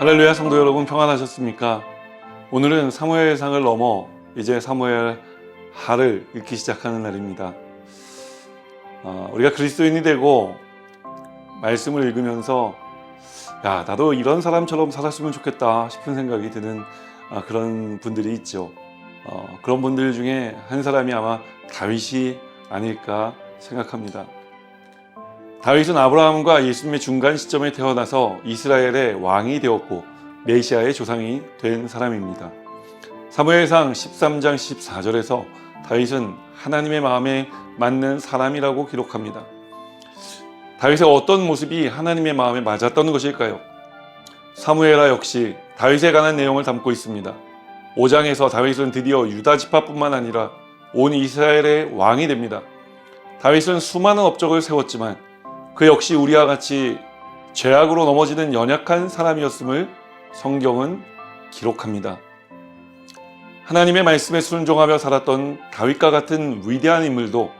할렐루야 성도 여러분 평안하셨습니까? 오늘은 사무엘상을 넘어 이제 사무엘 하를 읽기 시작하는 날입니다. 우리가 그리스도인이 되고 말씀을 읽으면서 나도 이런 사람처럼 살았으면 좋겠다 싶은 생각이 드는 그런 분들이 있죠. 그런 분들 중에 한 사람이 아마 다윗이 아닐까 생각합니다. 다윗은 아브라함과 예수님의 중간 시점에 태어나서 이스라엘의 왕이 되었고 메시아의 조상이 된 사람입니다. 사무엘상 13장 14절에서 다윗은 하나님의 마음에 맞는 사람이라고 기록합니다. 다윗의 어떤 모습이 하나님의 마음에 맞았던 것일까요? 사무엘하 역시 다윗에 관한 내용을 담고 있습니다. 5장에서 다윗은 드디어 유다 지파뿐만 아니라 온 이스라엘의 왕이 됩니다. 다윗은 수많은 업적을 세웠지만 그 역시 우리와 같이 죄악으로 넘어지는 연약한 사람이었음을 성경은 기록합니다. 하나님의 말씀에 순종하며 살았던 다윗과 같은 위대한 인물도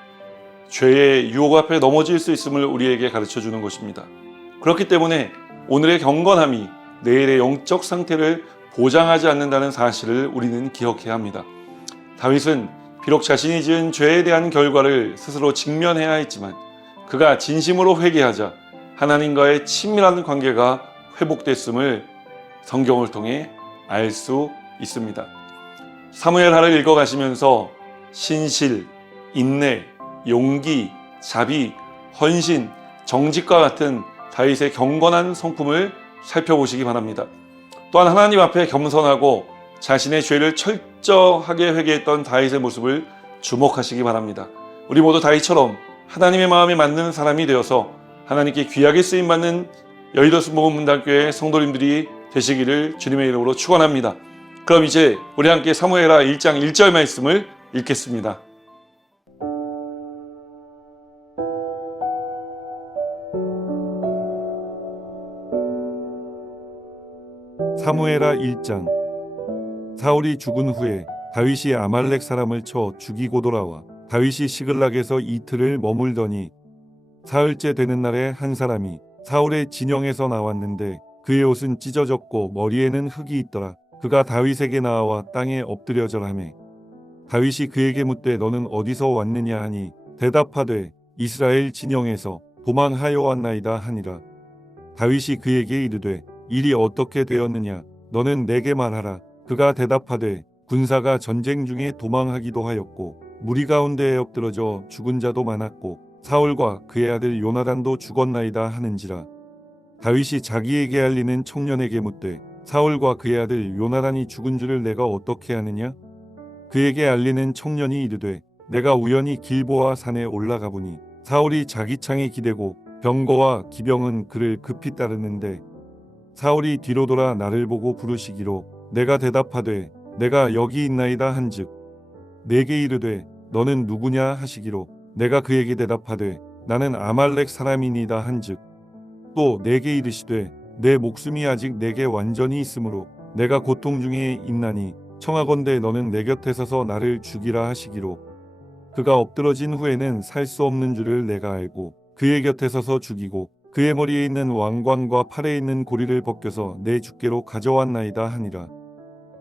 죄의 유혹 앞에 넘어질 수 있음을 우리에게 가르쳐주는 것입니다. 그렇기 때문에 오늘의 경건함이 내일의 영적 상태를 보장하지 않는다는 사실을 우리는 기억해야 합니다. 다윗은 비록 자신이 지은 죄에 대한 결과를 스스로 직면해야 했지만 그가 진심으로 회개하자 하나님과의 친밀한 관계가 회복됐음을 성경을 통해 알 수 있습니다. 사무엘하를 읽어가시면서 신실, 인내, 용기, 자비, 헌신, 정직과 같은 다윗의 경건한 성품을 살펴보시기 바랍니다. 또한 하나님 앞에 겸손하고 자신의 죄를 철저하게 회개했던 다윗의 모습을 주목하시기 바랍니다. 우리 모두 다윗처럼 하나님의 마음에 맞는 사람이 되어서 하나님께 귀하게 쓰임받는 여의도 순복음문단교회 성도님들이 되시기를 주님의 이름으로 축원합니다. 그럼 이제 우리 함께 사무엘하 1장 1절 말씀을 읽겠습니다. 사무엘하 1장. 사울이 죽은 후에 다윗이 아말렉 사람을 쳐 죽이고 돌아와 다윗이 시글락에서 이틀을 머물더니 사흘째 되는 날에 한 사람이 사울의 진영에서 나왔는데 그의 옷은 찢어졌고 머리에는 흙이 있더라. 그가 다윗에게 나와 땅에 엎드려 절하매 다윗이 그에게 묻되 너는 어디서 왔느냐 하니 대답하되 이스라엘 진영에서 도망하여 왔나이다 하니라. 다윗이 그에게 이르되 일이 어떻게 되었느냐 너는 내게 말하라. 그가 대답하되 군사가 전쟁 중에 도망하기도 하였고 무리 가운데에 엎드러져 죽은 자도 많았고 사울과 그의 아들 요나단도 죽었나이다 하는지라. 다윗이 자기에게 알리는 청년에게 묻되 사울과 그의 아들 요나단이 죽은 줄을 내가 어떻게 아느냐? 그에게 알리는 청년이 이르되 내가 우연히 길보아 산에 올라가 보니 사울이 자기 창에 기대고 병거와 기병은 그를 급히 따르는데 사울이 뒤로 돌아 나를 보고 부르시기로 내가 대답하되 내가 여기 있나이다 한즉 내게 이르되 너는 누구냐 하시기로 내가 그에게 대답하되 나는 아말렉 사람이니이다 한즉 또 내게 이르시되 내 목숨이 아직 내게 완전히 있으므로 내가 고통 중에 있나니 청하건대 너는 내 곁에 서서 나를 죽이라 하시기로 그가 엎드러진 후에는 살 수 없는 줄을 내가 알고 그의 곁에 서서 죽이고 그의 머리에 있는 왕관과 팔에 있는 고리를 벗겨서 내 주께로 가져왔나이다 하니라.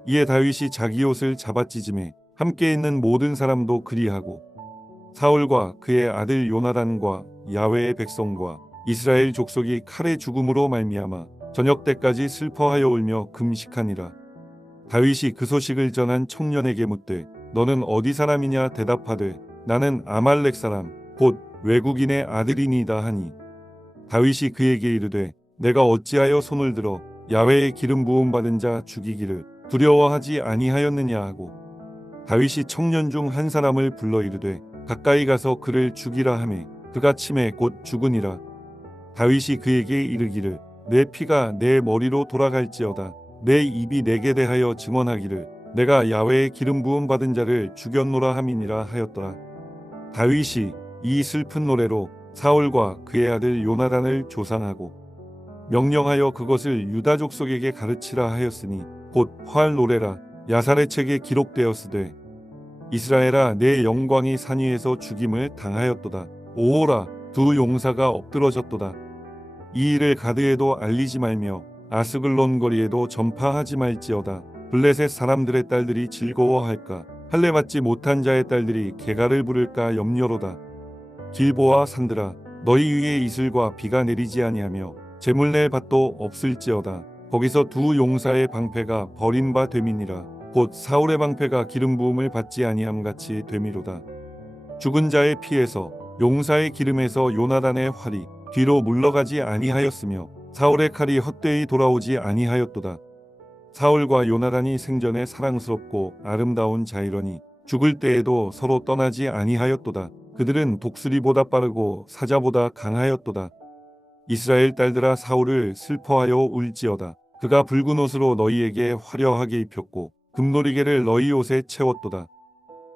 이에 다윗이 자기 옷을 잡아찢음에 함께 있는 모든 사람도 그리하고 사울과 그의 아들 요나단과 야훼의 백성과 이스라엘 족속이 칼의 죽음으로 말미암아 저녁 때까지 슬퍼하여 울며 금식하니라. 다윗이 그 소식을 전한 청년에게 묻되 너는 어디 사람이냐 대답하되 나는 아말렉 사람 곧 외국인의 아들이니이다 하니 다윗이 그에게 이르되 내가 어찌하여 손을 들어 야훼의 기름 부음 받은 자 죽이기를 두려워하지 아니하였느냐 하고 다윗이 청년 중 한 사람을 불러 이르되 가까이 가서 그를 죽이라 하매 그가 치매 곧 죽으니라. 다윗이 그에게 이르기를 내 피가 내 머리로 돌아갈지어다 내 입이 내게 대하여 증언하기를 내가 야훼의 기름 부음 받은 자를 죽였노라 함이니라 하였더라. 다윗이 이 슬픈 노래로 사울과 그의 아들 요나단을 조상하고 명령하여 그것을 유다 족속에게 가르치라 하였으니 곧 활 노래라. 야살의 책에 기록되었으되 이스라엘아 내 영광이 산 위에서 죽임을 당하였도다. 오호라 두 용사가 엎드러졌도다. 이 일을 가드에도 알리지 말며 아스글론 거리에도 전파하지 말지어다. 블레셋 사람들의 딸들이 즐거워할까? 할례 받지 못한 자의 딸들이 개가를 부를까 염려로다. 길보아 산들아, 너희 위에 이슬과 비가 내리지 아니하며 재물 낼 밭도 없을지어다. 거기서 두 용사의 방패가 버린 바 됨이니라. 곧 사울의 방패가 기름 부음을 받지 아니함 같이 됨이로다. 죽은 자의 피에서 용사의 기름에서 요나단의 활이 뒤로 물러가지 아니하였으며 사울의 칼이 헛되이 돌아오지 아니하였도다. 사울과 요나단이 생전에 사랑스럽고 아름다운 자이러니 죽을 때에도 서로 떠나지 아니하였도다. 그들은 독수리보다 빠르고 사자보다 강하였도다. 이스라엘 딸들아, 사울을 슬퍼하여 울지어다. 그가 붉은 옷으로 너희에게 화려하게 입혔고 금놀이개를 너희 옷에 채웠도다.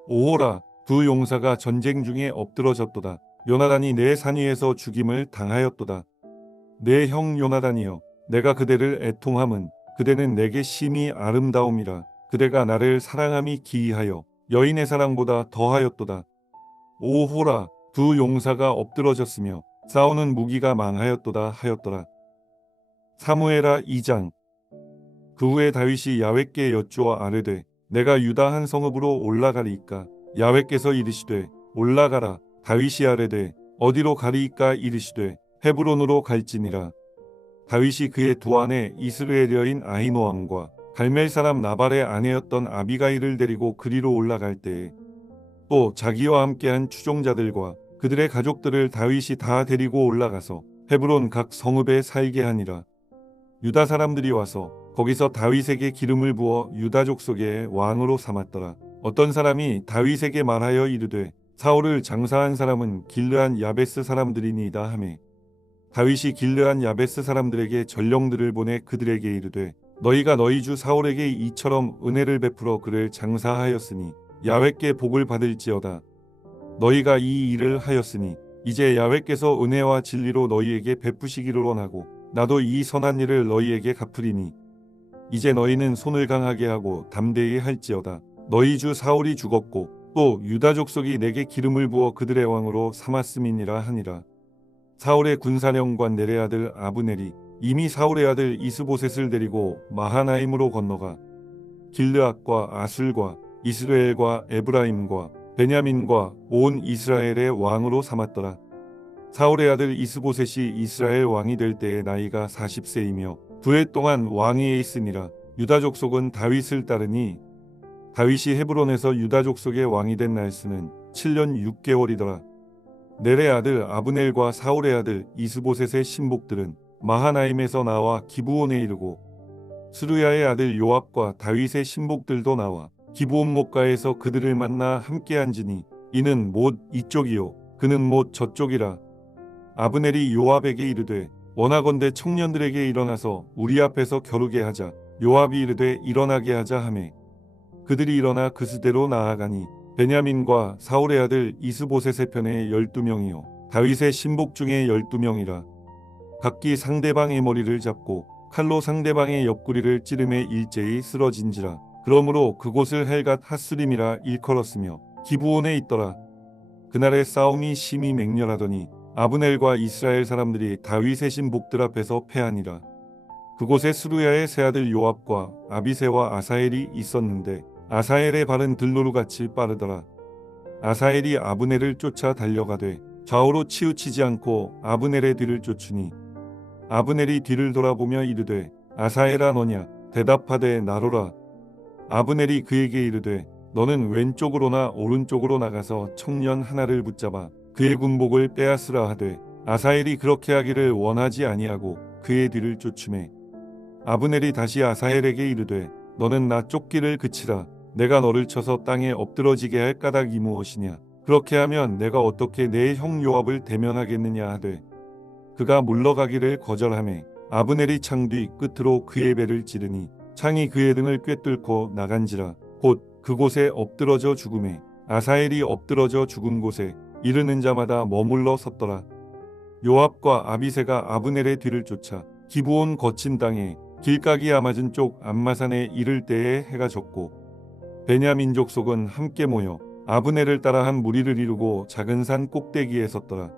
오호라, 두 용사가 전쟁 중에 엎드러졌도다. 요나단이 내 산 위에서 죽임을 당하였도다. 내 형 요나단이여, 내가 그대를 애통함은 그대는 내게 심히 아름다움이라. 그대가 나를 사랑함이 기이하여 여인의 사랑보다 더하였도다. 오호라, 두 용사가 엎드러졌으며 싸우는 무기가 망하였도다 하였더라. 사무엘하 2장. 그 후에 다윗이 야훼께 여쭈어 아뢰되, 내가 유다 한 성읍으로 올라가리이까? 야훼께서 이르시되, 올라가라. 다윗이 아뢰되, 어디로 가리이까? 이르시되, 헤브론으로 갈지니라. 다윗이 그의 두 아내 이스라엘 여인 아히노암과 갈멜 사람 나발의 아내였던 아비가일을 데리고 그리로 올라갈 때에 또 자기와 함께한 추종자들과 그들의 가족들을 다윗이 다 데리고 올라가서 헤브론 각 성읍에 살게 하니라. 유다 사람들이 와서 거기서 다윗에게 기름을 부어 유다 족속의 왕으로 삼았더라. 어떤 사람이 다윗에게 말하여 이르되, 사울을 장사한 사람은 길르한 야베스 사람들이니이다 하매, 다윗이 길르한 야베스 사람들에게 전령들을 보내 그들에게 이르되, 너희가 너희 주 사울에게 이처럼 은혜를 베풀어 그를 장사하였으니 야훼께 복을 받을지어다. 너희가 이 일을 하였으니 이제 야훼께서 은혜와 진리로 너희에게 베푸시기를 원하고 나도 이 선한 일을 너희에게 갚으리니 이제 너희는 손을 강하게 하고 담대히 할지어다. 너희 주 사울이 죽었고 또 유다 족속이 내게 기름을 부어 그들의 왕으로 삼았음이니라 하니라. 사울의 군사령관 넬의 아들 아브넬이 이미 사울의 아들 이스보셋을 데리고 마하나임으로 건너가 길르앗과 아술과 이스라엘과 에브라임과 베냐민과 온 이스라엘의 왕으로 삼았더라. 사울의 아들 이스보셋이 이스라엘 왕이 될 때의 나이가 40세이며 9해 동안 왕위에 있으니라. 유다 족속은 다윗을 따르니 다윗이 헤브론에서 유다 족속의 왕이 된 날수는 7년 6개월이더라. 넬의 아들 아브넬과 사울의 아들 이스보셋의 신복들은 마하나임에서 나와 기브온에 이르고 스루야의 아들 요압과 다윗의 신복들도 나와 기브온 목가에서 그들을 만나 함께 앉으니 이는 못 이쪽이요 그는 못 저쪽이라. 아브넬이 요압에게 이르되, 원하건대 청년들에게 일어나서 우리 앞에서 겨루게 하자. 요압이 이르되 일어나게 하자 하매 그들이 일어나 그 수대로 나아가니 베냐민과 사울의 아들 이스보셋의 편에 12명이요 다윗의 신복 중에 12명이라. 각기 상대방의 머리를 잡고 칼로 상대방의 옆구리를 찌르매 일제히 쓰러진지라. 그러므로 그곳을 헬갓 핫수림이라 일컬었으며 기브온에 있더라. 그날의 싸움이 심히 맹렬하더니 아브넬과 이스라엘 사람들이 다윗의 신복들 앞에서 패하니라. 그곳에 스루야의 세 아들 요압과 아비새와 아사엘이 있었는데 아사엘의 발은 들노루같이 빠르더라. 아사엘이 아브넬을 쫓아 달려가되 좌우로 치우치지 않고 아브넬의 뒤를 쫓으니 아브넬이 뒤를 돌아보며 이르되, 아사엘아 너냐? 대답하되 나로라. 아브넬이 그에게 이르되, 너는 왼쪽으로나 오른쪽으로 나가서 청년 하나를 붙잡아 그의 군복을 빼앗으라 하되 아사엘이 그렇게 하기를 원하지 아니하고 그의 뒤를 쫓으매 아브넬이 다시 아사엘에게 이르되, 너는 나 쫓기를 그치라. 내가 너를 쳐서 땅에 엎드러지게 할 까닭이 무엇이냐? 그렇게 하면 내가 어떻게 내 형 요압을 대면하겠느냐 하되 그가 물러가기를 거절하매 아브넬이 창 뒤 끝으로 그의 배를 찌르니 창이 그의 등을 꿰뚫고 나간지라. 곧 그곳에 엎드러져 죽음에 아사엘이 엎드러져 죽은 곳에 이르는 자마다 머물러 섰더라. 요압과 아비새가 아브넬의 뒤를 쫓아 기브온 거친 땅에 길가기야 맞은 쪽 암마산에 이를 때에 해가 졌고 베냐민 족속은 함께 모여 아브넬을 따라 한 무리를 이루고 작은 산 꼭대기에 섰더라.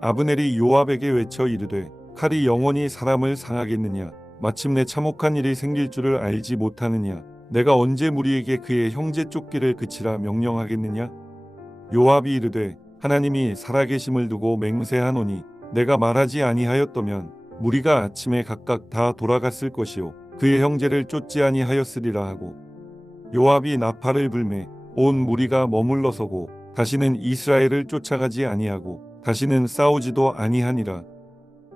아브넬이 요압에게 외쳐 이르되, 칼이 영원히 사람을 상하겠느냐? 마침내 참혹한 일이 생길 줄을 알지 못하느냐? 내가 언제 무리에게 그의 형제 쫓기를 그치라 명령하겠느냐? 요압이 이르되 하나님이 살아계심을 두고 맹세하노니 내가 말하지 아니하였더면 무리가 아침에 각각 다 돌아갔을 것이요 그의 형제를 쫓지 아니하였으리라 하고 요압이 나팔을 불매 온 무리가 머물러 서고 다시는 이스라엘을 쫓아가지 아니하고 다시는 싸우지도 아니하니라.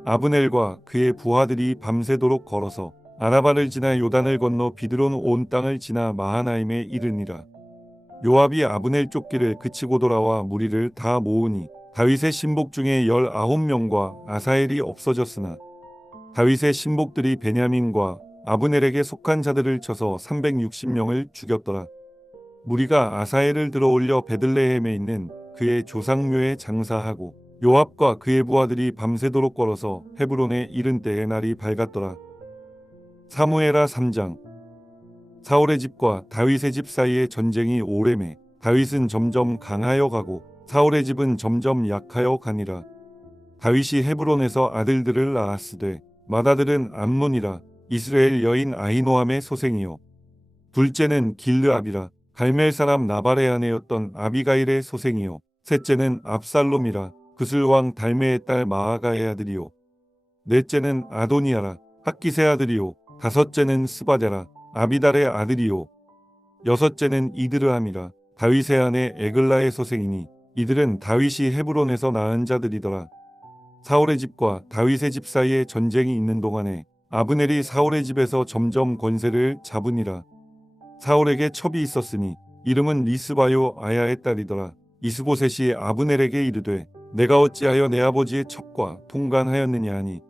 아브넬과 그의 부하들이 밤새도록 걸어서 아라바를 지나 요단을 건너 비드론 온 땅을 지나 마하나임에 이르니라. 요압이 아브넬 쫓기를 그치고 돌아와 무리를 다 모으니 다윗의 신복 중에 19명과 아사엘이 없어졌으나 다윗의 신복들이 베냐민과 아브넬에게 속한 자들을 쳐서 360명을 죽였더라. 무리가 아사엘을 들어올려 베들레헴에 있는 그의 조상묘에 장사하고 요압과 그의 부하들이 밤새도록 걸어서 헤브론에 이른 때에 날이 밝았더라. 사무엘하 3장. 사울의 집과 다윗의 집 사이에 전쟁이 오래매 다윗은 점점 강하여 가고 사울의 집은 점점 약하여 가니라. 다윗이 헤브론에서 아들들을 낳았으되 맏아들은 암논이라 이스라엘 여인 아히노함의 소생이요 둘째는 길르압이라 갈멜 사람 나발의 아내였던 아비가일의 소생이요 셋째는 압살롬이라 그슬 왕 달메의 딸 마아가의 아들이요 넷째는 아도니아라 학기세 아들이요 다섯째는 스바데라 아비달의 아들이요 여섯째는 이드르함이라 다윗의 아내 에글라의 소생이니 이들은 다윗이 헤브론에서 낳은 자들이더라. 사울의 집과 다윗의 집 사이에 전쟁이 있는 동안에 아브넬이 사울의 집에서 점점 권세를 잡으니라. 사울에게 첩이 있었으니 이름은 리스바요 아야의 딸이더라. 이스보셋이 아브넬에게 이르되 내가 어찌하여 내 아버지의 첩과 통간하였느냐 하니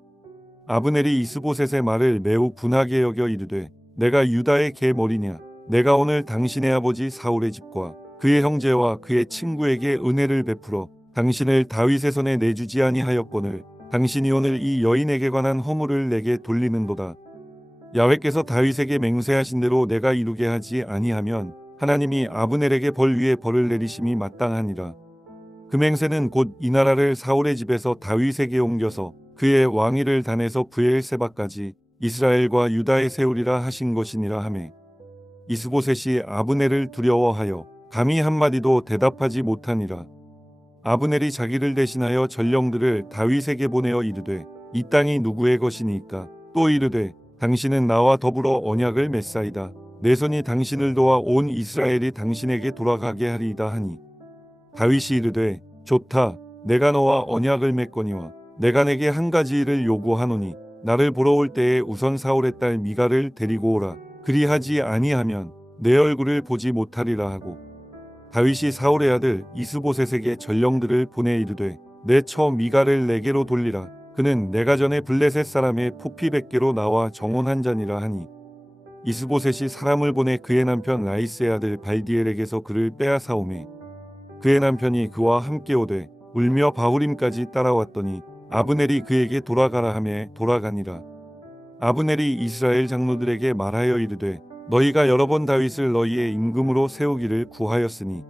아브넬이 이스보셋의 말을 매우 분하게 여겨 이르되 내가 유다의 계머리냐 내가 오늘 당신의 아버지 사울의 집과 그의 형제와 그의 친구에게 은혜를 베풀어 당신을 다윗의 손에 내주지 아니하였거늘 당신이 오늘 이 여인에게 관한 허물을 내게 돌리는도다. 야훼께서 다윗에게 맹세하신 대로 내가 이루게 하지 아니하면 하나님이 아브넬에게 벌 위에 벌을 내리심이 마땅하니라. 그 맹세는 곧 이 나라를 사울의 집에서 다윗에게 옮겨서 그의 왕위를 단에서 브엘세바까지 이스라엘과 유다에 세우리라 하신 것이니라 하매 이스보셋이 아브넬을 두려워하여 감히 한마디도 대답하지 못하니라. 아브넬이 자기를 대신하여 전령들을 다윗에게 보내어 이르되 이 땅이 누구의 것이니까 또 이르되 당신은 나와 더불어 언약을 맺사이다. 내 손이 당신을 도와 온 이스라엘이 당신에게 돌아가게 하리이다 하니 다윗이 이르되 좋다. 내가 너와 언약을 맺거니와 내가 내게 한 가지 일을 요구하노니 나를 보러 올 때에 우선 사울의 딸 미갈을 데리고 오라. 그리하지 아니하면 내 얼굴을 보지 못하리라 하고 다윗이 사울의 아들 이스보셋에게 전령들을 보내 이르되 내 처 미갈을 내게로 돌리라. 그는 내가 전에 블레셋 사람의 포피 100개로 나와 정혼한 자니라 하니 이스보셋이 사람을 보내 그의 남편 라이스의 아들 발디엘에게서 그를 빼앗아오매 그의 남편이 그와 함께 오되 울며 바후림까지 따라왔더니 아브넬이 그에게 돌아가라 하매 돌아가니라. 아브넬이 이스라엘 장로들에게 말하여 이르되 너희가 여러 번 다윗을 너희의 임금으로 세우기를 구하였으니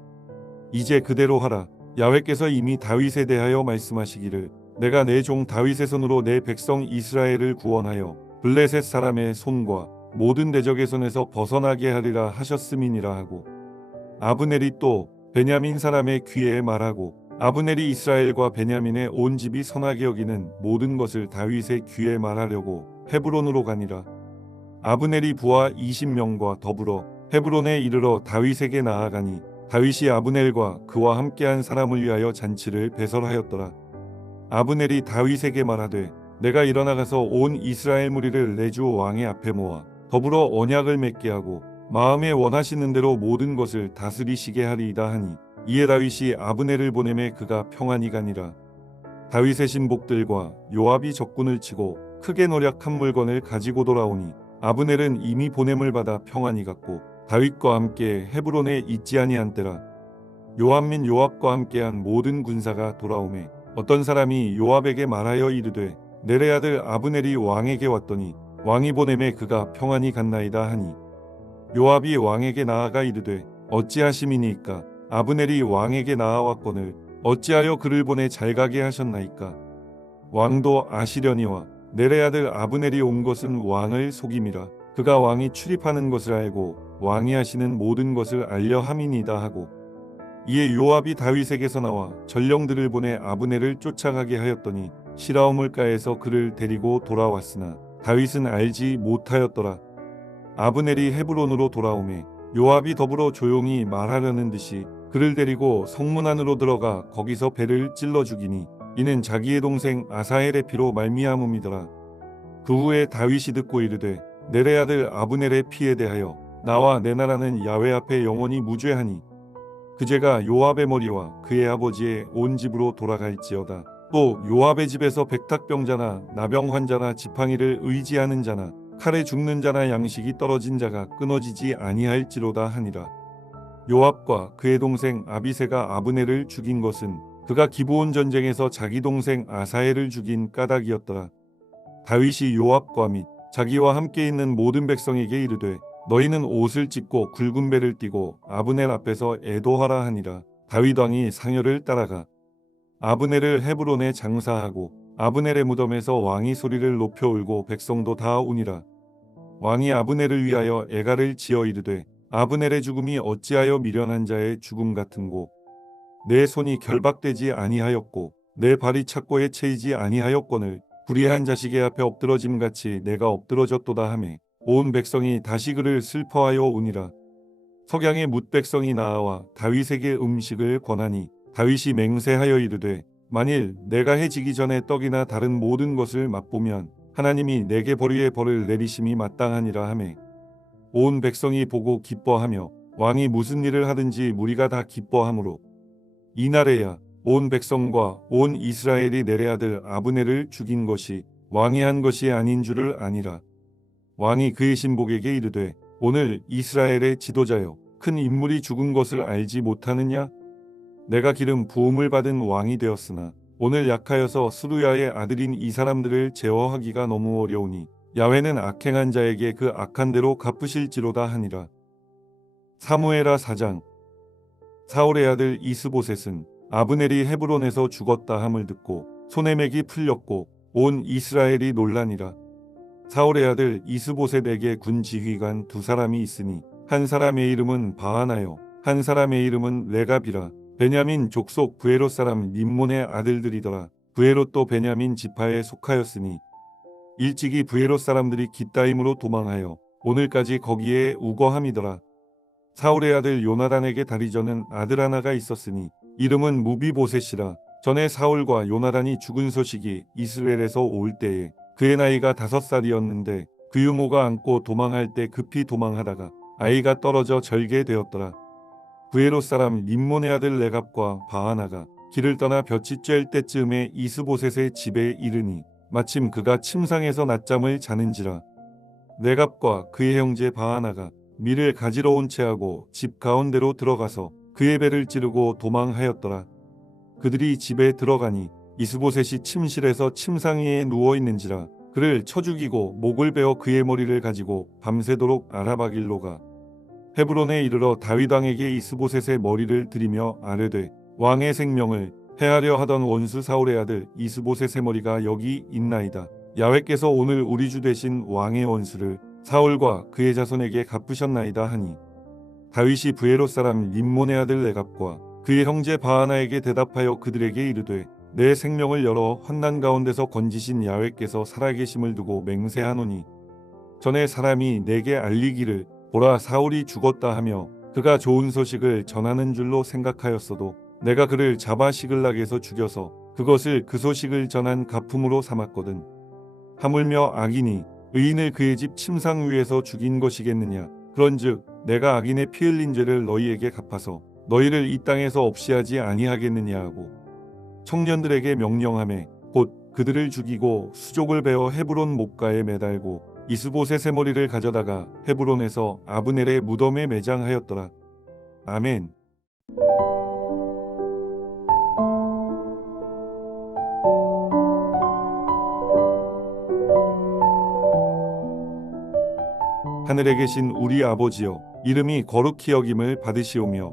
이제 그대로 하라. 야훼께서 이미 다윗에 대하여 말씀하시기를 내가 내 종 다윗의 손으로 내 백성 이스라엘을 구원하여 블레셋 사람의 손과 모든 대적의 손에서 벗어나게 하리라 하셨음이니라 하고 아브넬이 또 베냐민 사람의 귀에 말하고 아브넬이 이스라엘과 베냐민의 온 집이 선하게 여기는 모든 것을 다윗의 귀에 말하려고 헤브론으로 가니라. 아브넬이 부하 20명과 더불어 헤브론에 이르러 다윗에게 나아가니 다윗이 아브넬과 그와 함께한 사람을 위하여 잔치를 배설하였더라. 아브넬이 다윗에게 말하되 내가 일어나가서 온 이스라엘 무리를 내 주 왕의 앞에 모아 더불어 언약을 맺게 하고 마음에 원하시는 대로 모든 것을 다스리시게 하리이다 하니 이에 다윗이 아브넬을 보내매 그가 평안히 가니라. 다윗의 신복들과 요압이 적군을 치고 크게 노력한 물건을 가지고 돌아오니 아브넬은 이미 보냄을 받아 평안히 갔고 다윗과 함께 헤브론에 있지 아니한 때라. 요압 및 요압과 함께한 모든 군사가 돌아오매 어떤 사람이 요압에게 말하여 이르되 넬의 아들 아브넬이 왕에게 왔더니 왕이 보내매 그가 평안히 갔나이다 하니 요압이 왕에게 나아가 이르되 어찌하심이니까 아브넬이 왕에게 나아왔거늘 어찌하여 그를 보내 잘 가게 하셨나이까. 왕도 아시려니와 넬의 아들 아브넬이 온 것은 왕을 속임이라. 그가 왕이 출입하는 것을 알고 왕이 하시는 모든 것을 알려 함이니이다 하고, 이에 요압이 다윗에게서 나와 전령들을 보내 아브넬을 쫓아가게 하였더니 시라오 물가에서 그를 데리고 돌아왔으나 다윗은 알지 못하였더라. 아브넬이 헤브론으로 돌아오매 요압이 더불어 조용히 말하려는 듯이 그를 데리고 성문 안으로 들어가 거기서 배를 찔러 죽이니 이는 자기의 동생 아사엘의 피로 말미암음이더라. 그 후에 다윗이 듣고 이르되 넬의 아들 아브넬의 피에 대하여 나와 내 나라는 야훼 앞에 영원히 무죄하니 그 죄가 요압의 머리와 그의 아버지의 온 집으로 돌아갈지어다. 또 요압의 집에서 백탁병자나 나병 환자나 지팡이를 의지하는 자나 칼에 죽는 자나 양식이 떨어진 자가 끊어지지 아니할지로다 하니라. 요압과 그의 동생 아비새가 아브넬을 죽인 것은 그가 기브온 전쟁에서 자기 동생 아사엘을 죽인 까닭이었더라. 다윗이 요압과 및 자기와 함께 있는 모든 백성에게 이르되 너희는 옷을 찢고 굵은 배를 띠고 아브넬 앞에서 애도하라 하니라. 다윗 왕이 상여를 따라가 아브넬을 헤브론에 장사하고 아브넬의 무덤에서 왕이 소리를 높여 울고 백성도 다 우니라. 왕이 아브넬을 위하여 애가를 지어 이르되 아브넬의 죽음이 어찌하여 미련한 자의 죽음 같은고 내 손이 결박되지 아니하였고 내 발이 착고에 채이지 아니하였거늘 불의한 자식의 앞에 엎드러짐같이 내가 엎드러졌도다 하매 온 백성이 다시 그를 슬퍼하여 우니라. 석양의 뭇 백성이 나아와 다윗에게 음식을 권하니 다윗이 맹세하여 이르되 만일 내가 해지기 전에 떡이나 다른 모든 것을 맛보면 하나님이 내게 벌이의 벌을 내리심이 마땅하니라 하매 온 백성이 보고 기뻐하며 왕이 무슨 일을 하든지 무리가 다 기뻐하므로 이날에야 온 백성과 온 이스라엘이 넬의 아들 아브넬을 죽인 것이 왕이 한 것이 아닌 줄을 아니라. 왕이 그의 신복에게 이르되 오늘 이스라엘의 지도자여 큰 인물이 죽은 것을 알지 못하느냐? 내가 기름 부음을 받은 왕이 되었으나 오늘 약하여서 스루야의 아들인 이 사람들을 제어하기가 너무 어려우니 야훼는 악행한 자에게 그 악한 대로 갚으실지로다 하니라. 사무엘하 4장. 사울의 아들 이스보셋은 아브넬이 헤브론에서 죽었다 함을 듣고 손에 맥이 풀렸고 온 이스라엘이 놀라니라. 사울의 아들 이스보셋에게 군 지휘관 두 사람이 있으니 한 사람의 이름은 바하나요 한 사람의 이름은 레갑이라. 베냐민 족속 브에롯 사람 림몬의 아들들이더라. 브에롯도 베냐민 지파에 속하였으니 일찍이 브에롯 사람들이 깃다임으로 도망하여 오늘까지 거기에 우거함이더라. 사울의 아들 요나단에게 다리 저는 아들 하나가 있었으니 이름은 무비보셋이라. 전에 사울과 요나단이 죽은 소식이 이스라엘에서 올 때에 그의 나이가 5살이었는데 그 유모가 안고 도망할 때 급히 도망하다가 아이가 떨어져 절게 되었더라. 브에롯 사람 림몬의 아들 레갑과 바하나가 길을 떠나 볕이 쬐을 때쯤에 이스보셋의 집에 이르니 마침 그가 침상에서 낮잠을 자는지라. 레갑과 그의 형제 바하나가 밀을 가지러 온 채하고 집 가운데로 들어가서 그의 배를 찌르고 도망하였더라. 그들이 집에 들어가니 이스보셋이 침실에서 침상 위에 누워 있는지라. 그를 쳐 죽이고 목을 베어 그의 머리를 가지고 밤새도록 아라바길로 가 헤브론에 이르러 다윗 왕에게 이스보셋의 머리를 드리며 아뢰되 왕의 생명을 해하려 하던 원수 사울의 아들 이스보셋의 머리가 여기 있나이다. 야훼께서 오늘 우리 주 대신 왕의 원수를 사울과 그의 자손에게 갚으셨나이다 하니 다윗이 브에롯 사람 림몬의 아들 레갑과 그의 형제 바하나에게 대답하여 그들에게 이르되 내 생명을 열어 환난 가운데서 건지신 야훼께서 살아계심을 두고 맹세하노니 전에 사람이 내게 알리기를 보라 사울이 죽었다 하며 그가 좋은 소식을 전하는 줄로 생각하였어도 내가 그를 잡아 시글락에서 죽여서 그것을 그 소식을 전한 가품으로 삼았거든. 하물며 악인이 의인을 그의 집 침상 위에서 죽인 것이겠느냐. 그런즉 내가 악인의 피 흘린 죄를 너희에게 갚아서 너희를 이 땅에서 없이 하지 아니하겠느냐 하고 청년들에게 명령하매 곧 그들을 죽이고 수족을 베어 헤브론 목가에 매달고 이스보셋의 머리를 가져다가 헤브론에서 아브넬의 무덤에 매장하였더라. 아멘. 하늘에 계신 우리 아버지여, 이름이 거룩히 여김을 받으시오며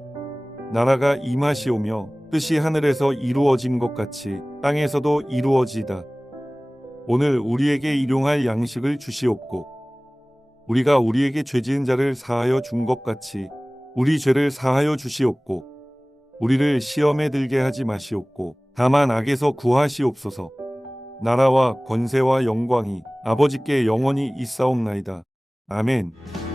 나라가 임하시오며 뜻이 하늘에서 이루어진 것 같이 땅에서도 이루어지이다. 오늘 우리에게 일용할 양식을 주시옵고 우리가 우리에게 죄지은 자를 사하여 준 것 같이 우리 죄를 사하여 주시옵고 우리를 시험에 들게 하지 마시옵고 다만 악에서 구하시옵소서. 나라와 권세와 영광이 아버지께 영원히 있사옵나이다. 아멘.